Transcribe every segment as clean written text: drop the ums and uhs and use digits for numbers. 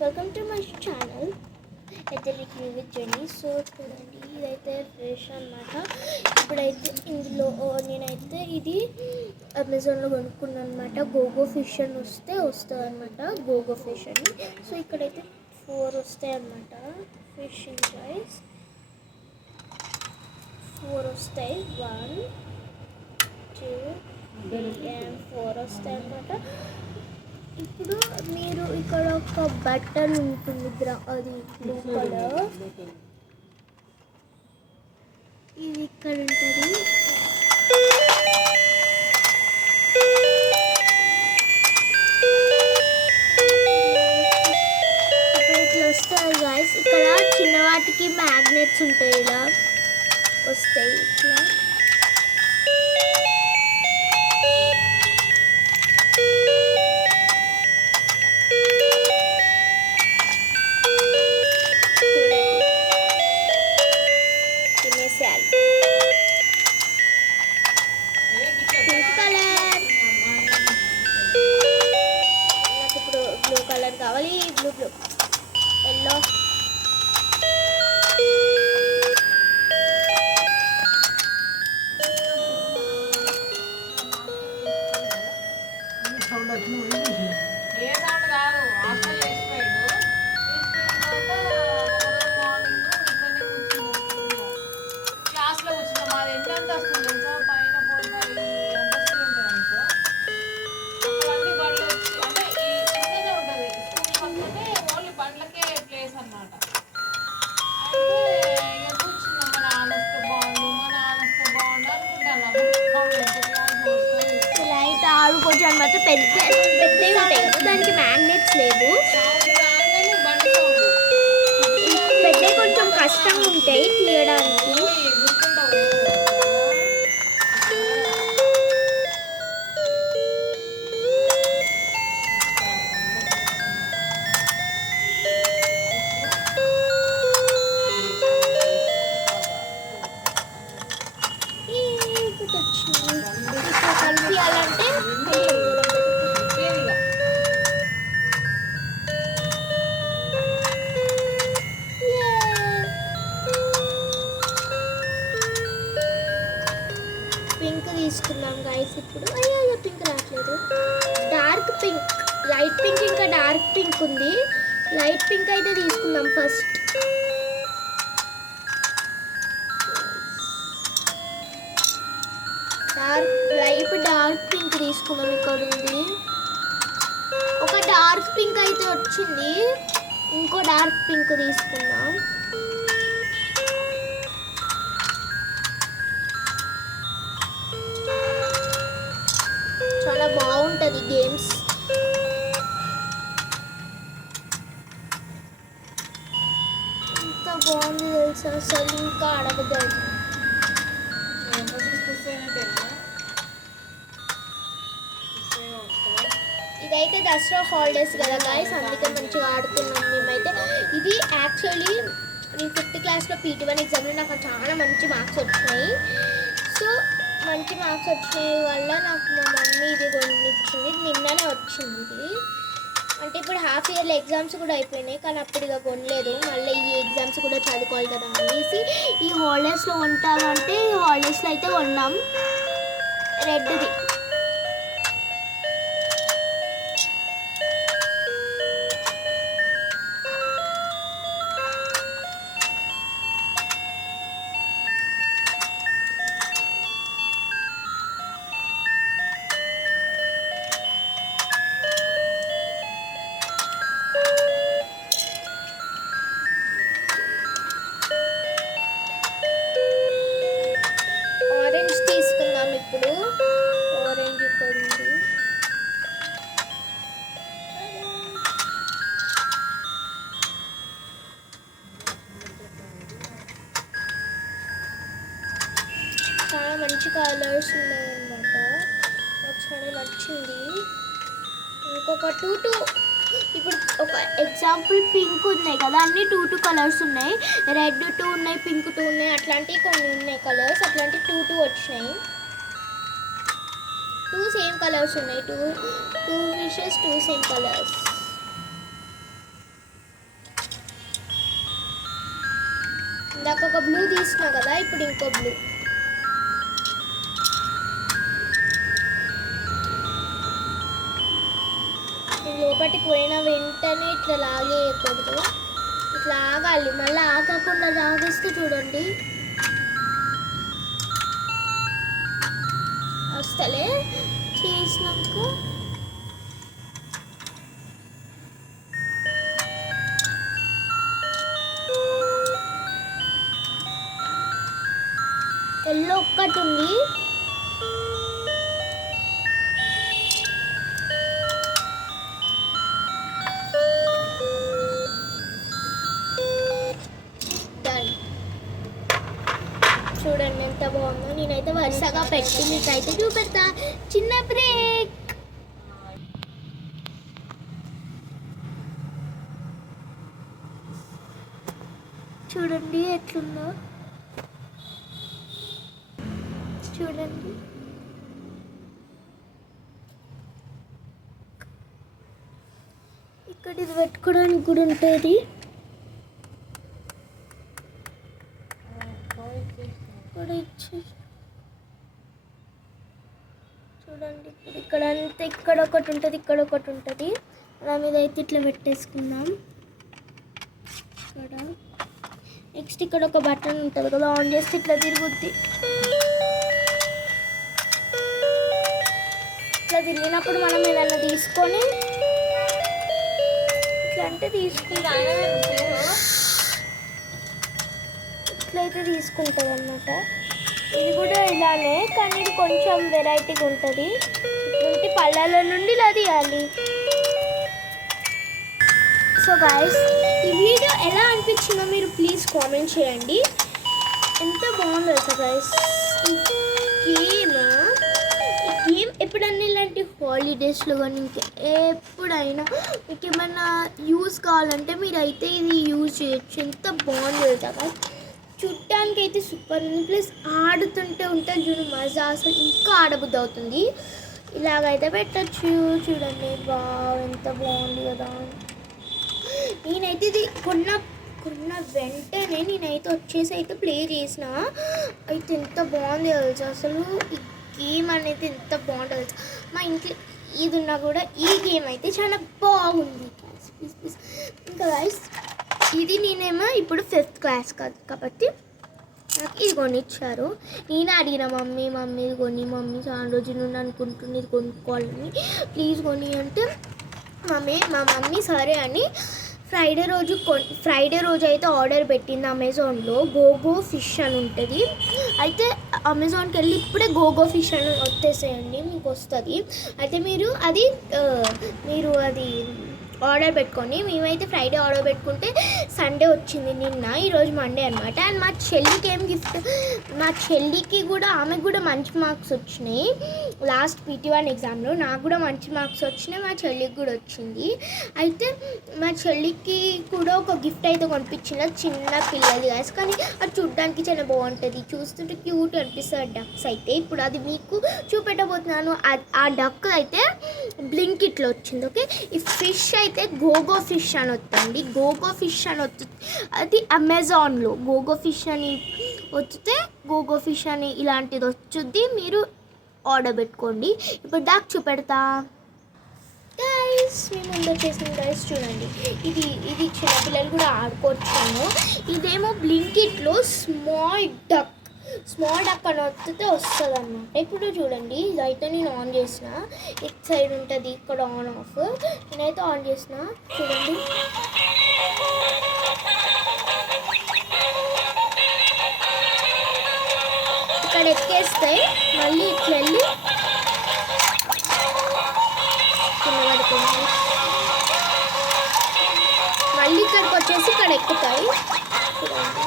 Welcome to my channel అయితే review with genie. So చూడండి, ఇదైతే ఫిష్ అన్నమాట. ఇప్పుడైతే ఇందులో నేనైతే ఇది అమెజాన్లో కొనుక్కున్నాను అనమాట. గోగో ఫిష్ అని వస్తుంది అనమాట, గోగో ఫిష్ అని. సో ఇక్కడైతే 4 వస్తాయి అన్నమాట. ఫిషింగ్ చాయిస్ 4 వస్తాయి, 1 2 3 and 4 వస్తాయి అన్నమాట. ఇప్పుడు మీరు ఇక్కడ ఒక బటన్ ఉంటుంది, అది బ్లూ కలర్, ఇది ఇక్కడ ఉంటుంది. ఇప్పుడు ఇట్లా వస్తాయి గాయస్. ఇక్కడ చిన్నవాటికి మ్యాగ్నెట్స్ ఉంటాయి, ఇలా వస్తాయి ఇట్లా. పింక్ కలర్, నాకు ఇప్పుడు బ్లూ కలర్ కావాలి. బ్లూ ఎల్లో, ఆడుకోవచ్చు అనమాట. పెద్దవి ఉంటాయి కదా, దానికి మ్యాగ్నెట్స్ లేవు. పెద్దవి కొంచెం కష్టంగా ఉంటాయి తీయడానికి. కలిపియాలంటే పింక్ తీసుకుందాం గైస్. ఇప్పుడు అయ్యో పింక్ రావట్లేదు. డార్క్ పింక్, లైట్ పింక్ ఇంకా డార్క్ పింక్ ఉంది. లైట్ పింక్ అయితే తీసుకుందాం ఫస్ట్. డార్క్ పింక్ తీసుకున్నాం. ఇక్కడ ఉంది ఒక డార్క్ పింక్ అయితే వచ్చింది, ఇంకో డార్క్ పింక్ తీసుకున్నాం. చాలా బాగుంటుంది గేమ్స్. ఎంత బాగుంది తెలుసా, అసలు ఇంకా ఆడబుద్ది. ఇదైతే దసరా హాలిడేస్ కదా గాయస్, అందుకే మంచిగా ఆడుతున్నాం మేమైతే. ఇది యాక్చువల్లీ నేను 5th క్లాస్లో PT1 ఎగ్జామ్లో నాకు చాలా మంచి మార్క్స్ వచ్చినాయి. సో మంచి మార్క్స్ వచ్చినాయి వల్ల నాకు మా మమ్మీ ఇది కొనిచ్చింది. నిన్ననే వచ్చింది ఇది. అంటే ఇప్పుడు హాఫ్ ఇయర్లో ఎగ్జామ్స్ కూడా అయిపోయినాయి, కానీ అప్పుడు ఇక కొనలేదు. మళ్ళీ ఈ ఎగ్జామ్స్ కూడా చదువుకోవాలి కదా అనేసి ఈ హాలిడేస్లో కొంటామంటే ఈ హాలిడేస్లో అయితే కొన్నాం. రెడ్ది తీసుకుందాం. ఇప్పుడు ఆరెంజ్ ఇక్కడ ఉంది. చాలా మంచి కలర్స్ ఉన్నాయన్నమాట, నాకు చాలా నచ్చింది. ఇంకొక 2 ఇప్పుడు ఒక ఎగ్జాంపుల్ పింక్ ఉన్నాయి కదా, అన్ని 2 కలర్స్ ఉన్నాయి. రెడ్ 2 ఉన్నాయి, పింక్ 2 ఉన్నాయి, అట్లాంటివి కొన్ని ఉన్నాయి కలర్స్. అట్లాంటి 2 వచ్చినాయి. 2 సేమ్ కలర్స్ ఉన్నాయి. 2 ఫిషెస్ 2 సేమ్ కలర్స్. ఇందాక ఒక బ్లూ తీసుకున్నా కదా, ఇప్పుడు ఇంకో బ్లూ. లోపలికి పోయిన వెంటనే ఇట్లా లాగేయకూడదు, ఇట్లా ఆగాలి. మళ్ళీ ఆగకుండా లాగేస్తే చూడండి వస్తలే. చేసినాక ఎల్లో ఒక్కటి ఉంది, చూడండి ఎంత బాగుందో. నేనైతే వరుసగా పెట్టి మీకైతే చూపెడతా. చిన్న బ్రేక్. చూడండి ఎట్లుందో, చూడండి. ఇక్కడ ఇది పెట్టుకోవడానికి కూడా ఉంటుంది. చూడండి ఇక్కడ అంతా, ఇక్కడ ఒకటి ఉంటుంది, ఇక్కడ ఒకటి ఉంటుంది. దాని మీద అయితే ఇట్లా పెట్టేసుకుందాం. ఇక్కడ నెక్స్ట్ ఇక్కడ ఒక బటన్ ఉంటుంది కదా, ఆన్ చేస్తే ఇట్లా తిరుగుద్ది. ఇట్లా తిరిగినప్పుడు మనం ఏదన్నా తీసుకొని ఇట్లా అంటే తీసుకుంటాం, ఇట్లయితే తీసుకుంటుంది అన్నమాట. ఇది కూడా ఇలానే, కానీ ఇది కొంచెం వెరైటీగా ఉంటుంది. ఇటువంటి పళ్ళల నుండి ఇలా తీయాలి. సో గైస్, ఈ వీడియో ఎలా అనిపించిందో మీరు ప్లీజ్ కామెంట్ చేయండి. ఎంత బాగుందో సో గైస్ ఈ గేమ్ ఎప్పుడన్నా ఇలాంటి హాలిడేస్లో కానీ ఇంకా ఎప్పుడైనా మీకు ఏమైనా యూజ్ కావాలంటే మీరైతే ఇది యూజ్ చేయొచ్చు. ఎంత బాగుంది కదా, చూడటానికి అయితే సూపర్ ఉంది. ప్లస్ ఆడుతుంటే ఉంటుంది చూడు మజా, అసలు ఇంకా ఆడబుద్ధి అవుతుంది. ఇలాగైతే పెట్టచ్చు. చూడండి బా ఎంత బాగుంది కదా. నేనైతే ఇది కొన్న వెంటనే నేనైతే వచ్చేసి అయితే ప్లే చేసిన. అయితే ఎంత బాగుంది తెలుసు, అసలు ఈ గేమ్ అనేది ఎంత బాగుంటుంది తెలుసు. మా ఇంట్లో ఇది ఉన్నా కూడా ఈ గేమ్ అయితే చాలా బాగుంది. ఇంకా గైస్ ఇది నేనేమో ఇప్పుడు 5th క్లాస్ కాబట్టి నాకు ఇది కొనిచ్చారు. నేను అడిగిన మమ్మీ ఇది కొని, మమ్మీ చాలా రోజుల నుండి అనుకుంటుంది ఇది కొనుక్కోవాలని, ప్లీజ్ కొని అంటే మా మమ్మీ సరే అని ఫ్రైడే రోజు అయితే ఆర్డర్ పెట్టింది అమెజాన్లో. గోగో ఫిష్ అని ఉంటుంది. అయితే అమెజాన్కి వెళ్ళి ఇప్పుడే గోగో ఫిష్ అని వచ్చేసేయండి, మీకు వస్తుంది. అయితే మీరు అది ఆర్డర్ పెట్టుకొని, మేమైతే ఫ్రైడే ఆర్డర్ పెట్టుకుంటే సండే వచ్చింది నిన్న, ఈరోజు మండే అనమాట. అండ్ మా చెల్లికి ఏం గిఫ్ట్, మా చెల్లికి కూడా ఆమెకు కూడా మంచి మార్క్స్ వచ్చినాయి లాస్ట్ PT1 ఎగ్జామ్లో. నాకు కూడా మంచి మార్క్స్ వచ్చినాయి, మా చెల్లికి కూడా వచ్చింది. అయితే మా చెల్లికి కూడా ఒక గిఫ్ట్ అయితే కొనిపించిన, చిన్న పిల్లది గాయస్, కానీ అది చూడడానికి చాలా బాగుంటుంది, చూస్తుంటే క్యూట్ అనిపిస్తుంది డక్స్ అయితే. ఇప్పుడు అది మీకు చూపెట్టబోతున్నాను. ఆ డక్ అయితే బ్లింకిట్లో వచ్చింది. ఓకే, ఈ ఫిష్ అయితే గోగో ఫిష్ అని వస్తుంది. గోగో ఫిష్ అని అది అమెజాన్లో గోగో ఫిష్ అని వచ్చితే గోగో ఫిష్ అని ఇలాంటిది వచ్చుద్ది, మీరు ఆర్డర్ పెట్టుకోండి. ఇప్పుడు దాకా చూపెడతా గైస్. మేము ముందు వచ్చేసిన గైస్ చూడండి, ఇది చిన్నపిల్లలు కూడా ఆడుకోవచ్చాను. ఇదేమో బ్లింకిట్లో స్మాల్ డక్ అని వస్తే వస్తుంది అన్నమాట. ఇప్పుడు చూడండి, ఇదైతే నేను ఆన్ చేసిన, ఇటు సైడ్ ఉంటుంది ఇక్కడ ఆన్ ఆఫ్. నేనైతే ఆన్ చేసిన, చూడండి ఇక్కడ ఎక్కేస్తే మళ్ళీ ఇట్లా వెళ్ళి కింద పడుతుంది, మళ్ళీ ఇక్కడికి వచ్చేసి ఇక్కడ ఎక్కుతాయి. చూడండి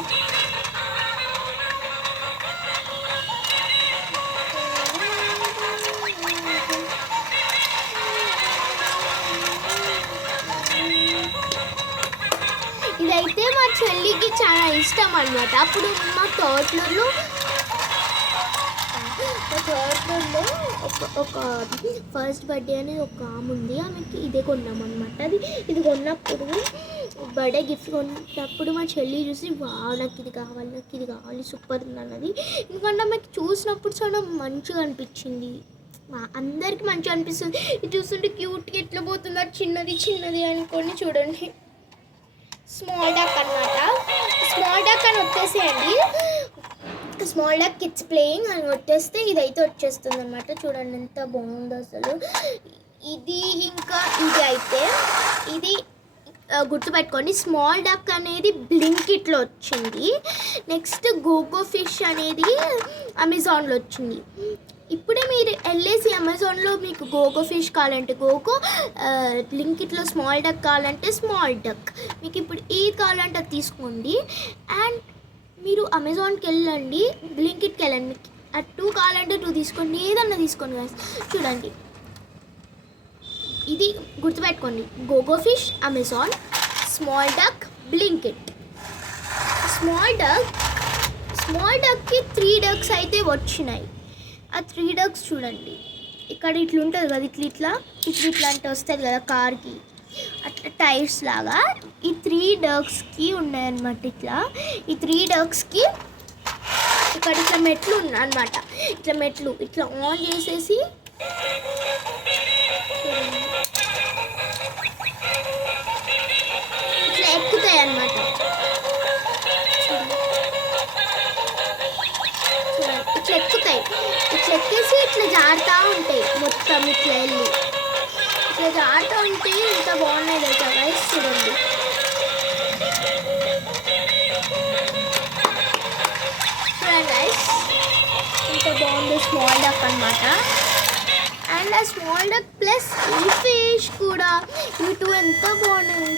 ఇదైతే మా చెల్లికి చాలా ఇష్టం అన్నమాట. అప్పుడు మా థర్డ్ ఫ్లోర్లో ఒక ఫస్ట్ బర్త్డే అనేది ఒక ఆమె ఉంది, ఆమెకి ఇదే కొన్నాం అనమాట. ఇది కొన్నప్పుడు బర్త్డే గిఫ్ట్ కొన్నప్పుడు మా చెల్లి చూసి వావ్ నాకు ఇది కావాలి సూపర్ ఉంది అన్నది. ఎందుకంటే ఆమెకి చూసినప్పుడు చాలా మంచిగా అనిపించింది, అందరికీ మంచిగా అనిపిస్తుంది. ఇది చూస్తుంటే క్యూట్గా ఎట్లా పోతుందో చిన్నది అనుకోండి. చూడండి స్మాల్ డక్ అన్నమాట. స్మాల్ డక్ అని వచ్చేసేయండి, స్మాల్ డక్ కిడ్స్ ప్లేయింగ్ అని వచ్చేస్తే ఇదైతే వచ్చేస్తుంది అనమాట. చూడండి ఎంత బాగుందో అసలు. ఇది ఇంకా ఇది అయితే ఇది గుర్తుపెట్టుకోండి, స్మాల్ డక్ అనేది బ్లింకిట్లో వచ్చింది. నెక్స్ట్ గోగో ఫిష్ అనేది అమెజాన్లో వచ్చింది. ఇప్పుడే మీరు వెళ్ళేసి అమెజాన్లో మీకు గోగో ఫిష్ కావాలంటే గోగో, బ్లింకిట్లో స్మాల్ డక్ కావాలంటే స్మాల్ డక్, మీకు ఇప్పుడు ఏది కావాలంటే అది తీసుకోండి. అండ్ మీరు అమెజాన్కి వెళ్ళండి, బ్లింకిట్కి వెళ్ళండి, మీకు ఆ 2 కావాలంటే 2 తీసుకోండి, ఏదన్నా తీసుకోండి guys. చూడండి ఇది గుర్తుపెట్టుకోండి, గోగో fish Amazon, small duck Blinkit. Small డక్కి 3 డక్స్ అయితే వచ్చినాయి. ఆ 3 డక్స్ చూడండి ఇక్కడ ఇట్లా ఉంటుంది కదా, ఇట్లా అంటే వస్తుంది కదా కార్కి, అట్లా టైర్స్ లాగా ఈ 3 డక్స్కి ఉన్నాయన్నమాట. ఈ 3 డక్స్కి ఇక్కడ ఇట్లా మెట్లు ఉన్నాయి అన్నమాట. ఇట్లా మెట్లు ఇట్లా ఆన్ చేసేసి ఇట్లా ఎక్కుతాయి అన్నమాట. ఇట్లా ఎక్కుతాయి, ఇట్లా ఎక్కేసి ఇట్లా జారుతూ ఉంటాయి మొత్తం. ఇట్లా జారుతూ ఉంటే ఇంత బాగున్నాయి తెలుసా గైస్. చూడండి గైస్ ఇంత బాగుంది స్మాల్ డక్ అనమాట. అండ్ ఆ స్మాల్ డక్ ప్లస్ ఈ ఫిష్ కూడా, ఇవి 2 ఎంత బాగున్నాయి.